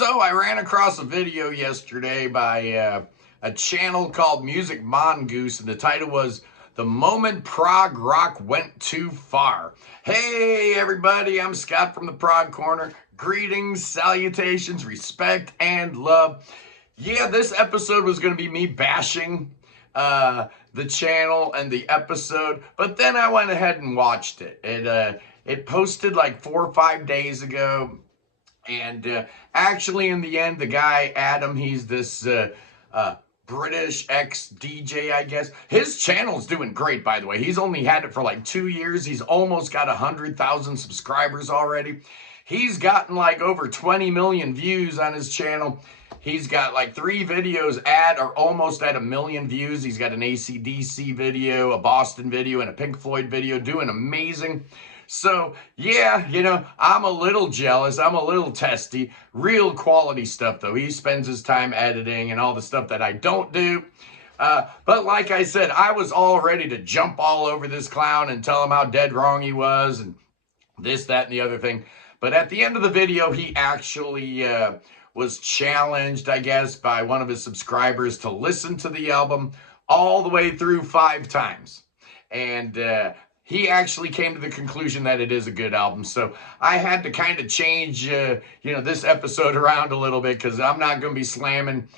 So I ran across a video yesterday by a channel called Mongoose, and the title was "The Moment Prog Rock Went Too Far." Hey everybody, I'm Scott from the Prog Corner. Greetings, salutations, respect, and love. Yeah, this episode was going to be me bashing the channel and the episode, but then I went ahead and watched it. It posted like 4 or 5 days ago. And actually, in the end, the guy, Adam, he's this British ex-DJ, I guess. His channel's doing great, by the way. He's only had it for like 2 years. He's almost got 100,000 subscribers already. He's gotten like over 20 million views on his channel. He's got like 3 videos at or almost at 1 million views. He's got an AC/DC video, a Boston video, and a Pink Floyd video, doing amazing. So, yeah, I'm a little jealous. I'm a little testy. Real quality stuff, though. He spends his time editing and all the stuff that I don't do. But like I said, I was all ready to jump all over this clown and tell him how dead wrong he was and this, that, and the other thing. But at the end of the video, he actually was challenged, I guess, by one of his subscribers to listen to the album all the way through 5 times. And he actually came to the conclusion that it is a good album. So I had to kind of change, this episode around a little bit, because I'm not going to be slamming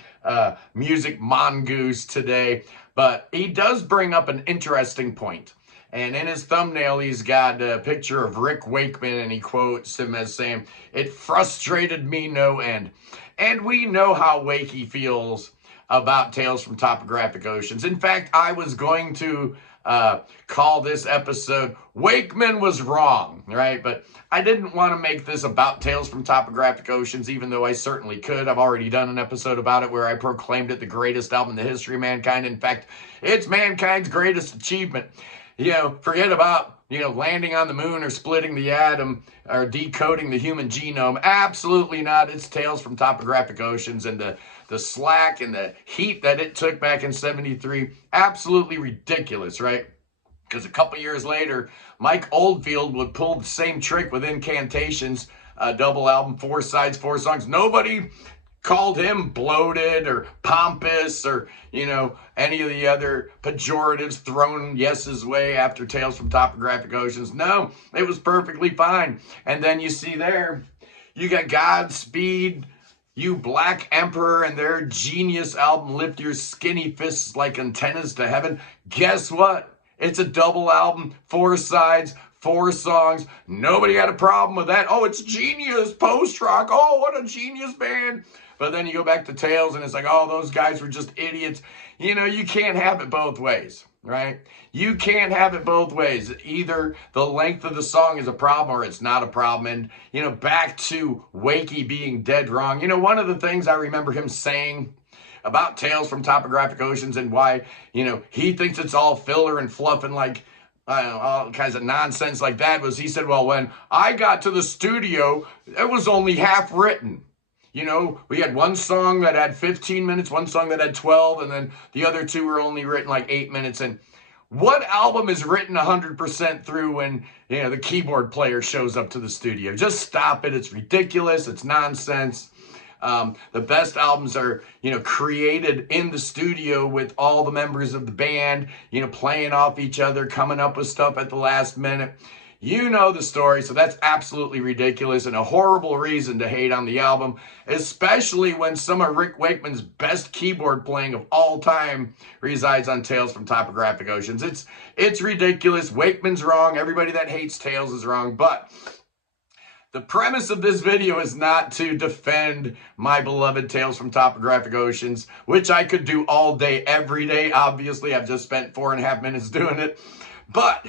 Mongoose today. But he does bring up an interesting point. And in his thumbnail, he's got a picture of Rick Wakeman, and he quotes him as saying, "It frustrated me no end." And we know how Wakey feels about Tales from Topographic Oceans. In fact, I was going to call this episode "Wakeman Was Wrong," right? But I didn't want to make this about Tales from Topographic Oceans, even though I certainly could. I've already done an episode about it where I proclaimed it the greatest album in the history of mankind. In fact, it's mankind's greatest achievement. Forget about, landing on the moon or splitting the atom or decoding the human genome. Absolutely not. It's Tales from Topographic Oceans, and the slack and the heat that it took back in '73, absolutely ridiculous, right? Because a couple years later, Mike Oldfield would pull the same trick with Incantations, double album, 4 sides, 4 songs. Nobody called him bloated or pompous or, any of the other pejoratives thrown Yes's way after Tales from Topographic Oceans. No, it was perfectly fine. And then you see there, you got Godspeed, You Black Emperor, and their genius album, Lift Your Skinny Fists Like Antennas to Heaven. Guess what? It's a double album, 4 sides, 4 songs. Nobody had a problem with that. Oh, it's genius, post-rock. Oh, what a genius band. But then you go back to Tales, and it's like, oh, those guys were just idiots. You can't have it both ways, right? You can't have it both ways. Either the length of the song is a problem or it's not a problem. And, back to Wakey being dead wrong. One of the things I remember him saying about Tales from Topographic Oceans and why, he thinks it's all filler and fluff and like, all kinds of nonsense like that was, he said, well, when I got to the studio, it was only half written. We had 1 song that had 15 minutes, 1 song that had 12, and then the other 2 were only written like 8 minutes. And what album is written 100% through when, the keyboard player shows up to the studio? Just stop it. It's ridiculous. It's nonsense. The best albums are, created in the studio with all the members of the band, playing off each other, coming up with stuff at the last minute. You know the story, so that's absolutely ridiculous and a horrible reason to hate on the album, especially when some of Rick Wakeman's best keyboard playing of all time resides on Tales from Topographic Oceans. It's ridiculous. Wakeman's wrong. Everybody that hates Tales is wrong. But the premise of this video is not to defend my beloved Tales from Topographic Oceans, which I could do all day, every day. Obviously, I've just spent 4.5 minutes doing it. But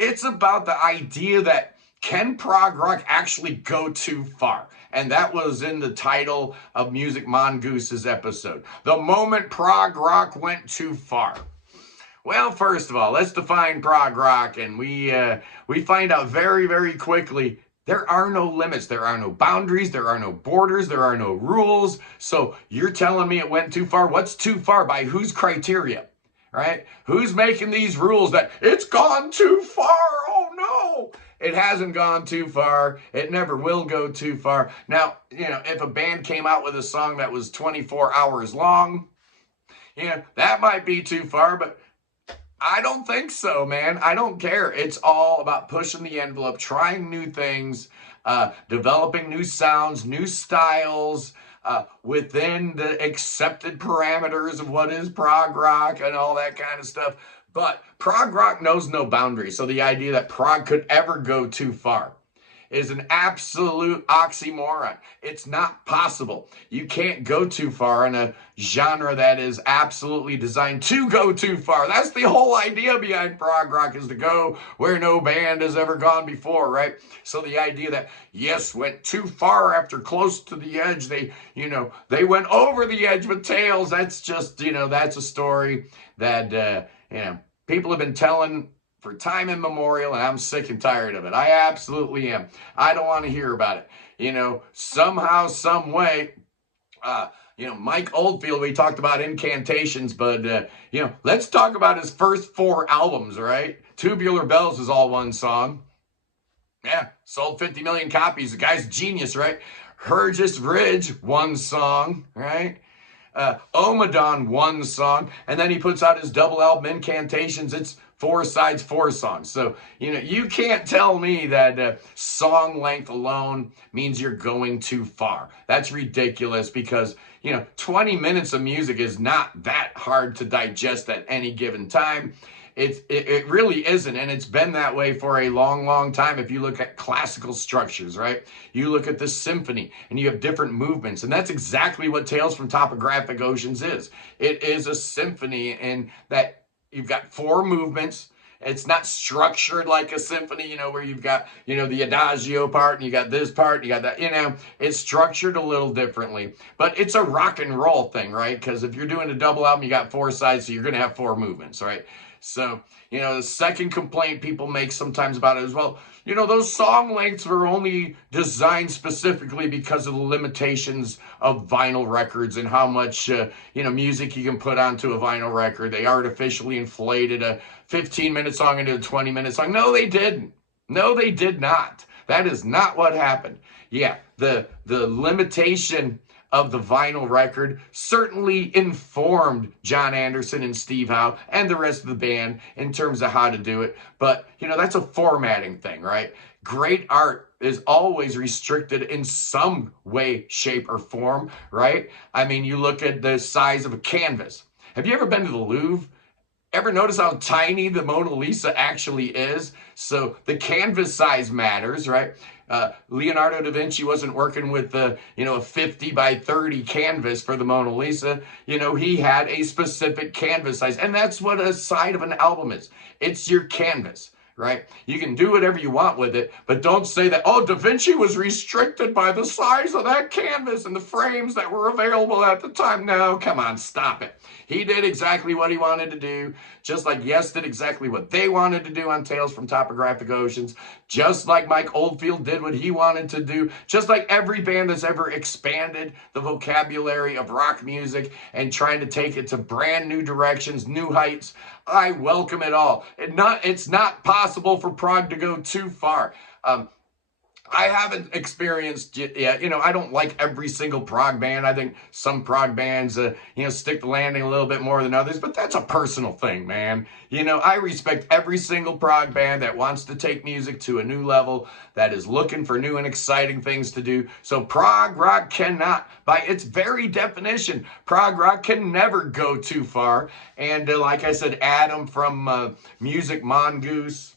it's about the idea that, can prog rock actually go too far? And that was in the title of Mongoose's episode. The moment prog rock went too far. Well, first of all, let's define prog rock, and we find out very, very quickly there are no limits, there are no boundaries, there are no borders, there are no rules. So you're telling me it went too far? What's too far? By whose criteria? Right? Who's making these rules that it's gone too far? Oh no! it hasn't gone too far. It never will go too far. Now, if a band came out with a song that was 24 hours long, that might be too far, but I don't think so, man. I don't care. It's all about pushing the envelope, trying new things, developing new sounds, new styles, within the accepted parameters of what is prog rock and all that kind of stuff. But prog rock knows no boundaries. So the idea that prog could ever go too far is an absolute oxymoron. It's not possible. You can't go too far in a genre that is absolutely designed to go too far. That's the whole idea behind prog rock, is to go where no band has ever gone before, right? So the idea that Yes went too far after Close to the Edge, they went over the edge with Tails. That's just, that's a story that, people have been telling for time immemorial, and I'm sick and tired of it. I absolutely am. I don't want to hear about it. Somehow, some way, Mike Oldfield, we talked about incantations, but, let's talk about his first 4 albums, right? Tubular Bells is all one song. Yeah, sold 50 million copies. The guy's a genius, right? Hergest Ridge, one song, right? Omadon, one song. And then he puts out his double album, Incantations. It's 4 sides, 4 songs. So, you can't tell me that song length alone means you're going too far. That's ridiculous, because, 20 minutes of music is not that hard to digest at any given time. It really isn't, and it's been that way for a long, long time. If you look at classical structures, right? You look at the symphony, and you have different movements, and that's exactly what Tales from Topographic Oceans is. It is a symphony, and that you've got 4 movements. It's not structured like a symphony, where you've got, the adagio part, and you got this part, and you got that, it's structured a little differently. But it's a rock and roll thing, right? Because if you're doing a double album, you got 4 sides, so you're going to have 4 movements, right? So, the second complaint people make sometimes about it is, well, those song lengths were only designed specifically because of the limitations of vinyl records and how much, music you can put onto a vinyl record. They artificially inflated a 15-minute song into a 20-minute song. No, they didn't. No, they did not. That is not what happened. Yeah, the limitation of the vinyl record certainly informed John Anderson and Steve Howe and the rest of the band in terms of how to do it. But, that's a formatting thing, right? Great art is always restricted in some way, shape, or form, right? I mean, you look at the size of a canvas. Have you ever been to the Louvre? Ever notice how tiny the Mona Lisa actually is? So the canvas size matters, right? Leonardo da Vinci wasn't working with a 50 by 30 canvas for the Mona Lisa. He had a specific canvas size, and that's what a side of an album is. It's your canvas, right? You can do whatever you want with it, but don't say that, Da Vinci was restricted by the size of that canvas and the frames that were available at the time. No, come on, stop it. He did exactly what he wanted to do, just like Yes did exactly what they wanted to do on Tales from Topographic Oceans, just like Mike Oldfield did what he wanted to do, just like every band that's ever expanded the vocabulary of rock music and trying to take it to brand new directions, new heights. I welcome it all. It's not possible for prog to go too far. I haven't experienced it yet. I don't like every single prog band. I think some prog bands, stick the landing a little bit more than others, but that's a personal thing, man. I respect every single prog band that wants to take music to a new level, that is looking for new and exciting things to do. So prog rock cannot, by its very definition, prog rock can never go too far. And like I said, Adam from Music Mongoose,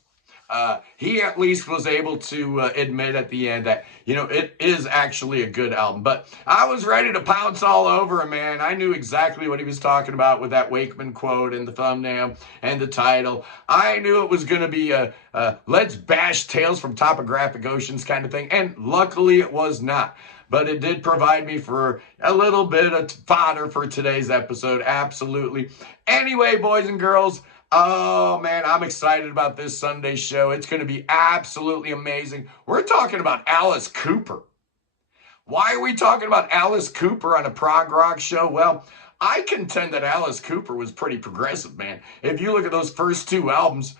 he at least was able to admit at the end that, it is actually a good album. But I was ready to pounce all over him, man. I knew exactly what he was talking about with that Wakeman quote and the thumbnail and the title. I knew it was going to be a let's bash Tales from Topographic Oceans kind of thing. And luckily it was not. But it did provide me for a little bit of fodder for today's episode. Absolutely. Anyway, boys and girls, oh, man, I'm excited about this Sunday show. It's going to be absolutely amazing. We're talking about Alice Cooper. Why are we talking about Alice Cooper on a prog rock show? Well, I contend that Alice Cooper was pretty progressive, man. If you look at those first 2 albums,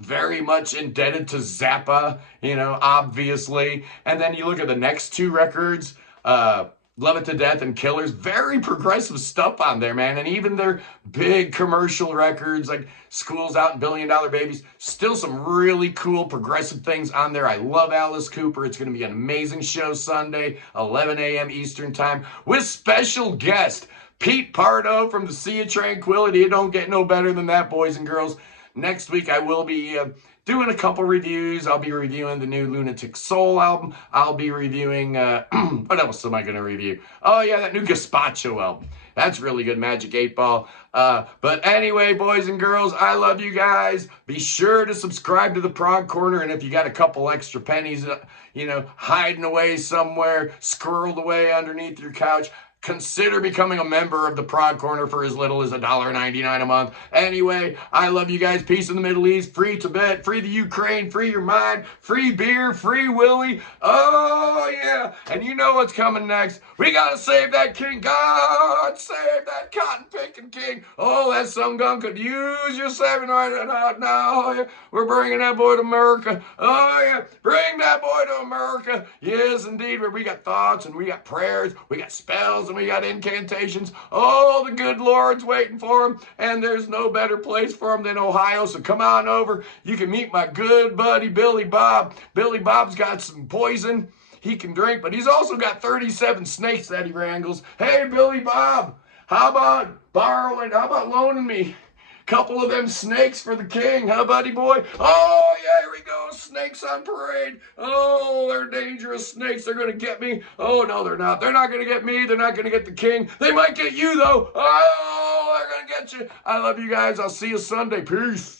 very much indebted to Zappa, you know, obviously. And then you look at the next two records, Love It to Death and Killers, very progressive stuff on there, man. And even their big commercial records like School's Out and Billion Dollar Babies, still some really cool progressive things on there. I love Alice Cooper. It's going to be an amazing show Sunday, 11 a.m. Eastern Time, with special guest Pete Pardo from the Sea of Tranquility. It don't get no better than that, boys and girls. Next week, I will be doing a couple reviews. I'll be reviewing the new Lunatic Soul album. I'll be reviewing, what else am I going to review? Oh, yeah, that new Gazpacho album. That's really good, Magic 8 Ball. But anyway, boys and girls, I love you guys. Be sure to subscribe to the Prog Corner. And if you got a couple extra pennies, you know, hiding away somewhere, squirreled away underneath your couch, consider becoming a member of the Prog Corner for as little as $1.99 a month. Anyway, I love you guys. Peace in the Middle East. Free Tibet. Free the Ukraine. Free your mind. Free beer. Free Willie. Oh, yeah. And you know what's coming next. We got to save that king. God save that cotton picking king. Oh, that some gun could use your saving right now. Oh, yeah. We're bringing that boy to America. Oh, yeah. Bring that boy to America. Yes, indeed. We got thoughts and we got prayers. We got spells and we got incantations. Oh, the good Lord's waiting for him, and there's no better place for him than Ohio, so come on over. You can meet my good buddy, Billy Bob. Billy Bob's got some poison he can drink, but he's also got 37 snakes that he wrangles. Hey, Billy Bob, how about loaning me couple of them snakes for the king, huh, buddy boy? Oh, yeah, here we go. Snakes on parade. Oh, they're dangerous snakes. They're going to get me. Oh, no, they're not. They're not going to get me. They're not going to get the king. They might get you, though. Oh, they're going to get you. I love you guys. I'll see you Sunday. Peace.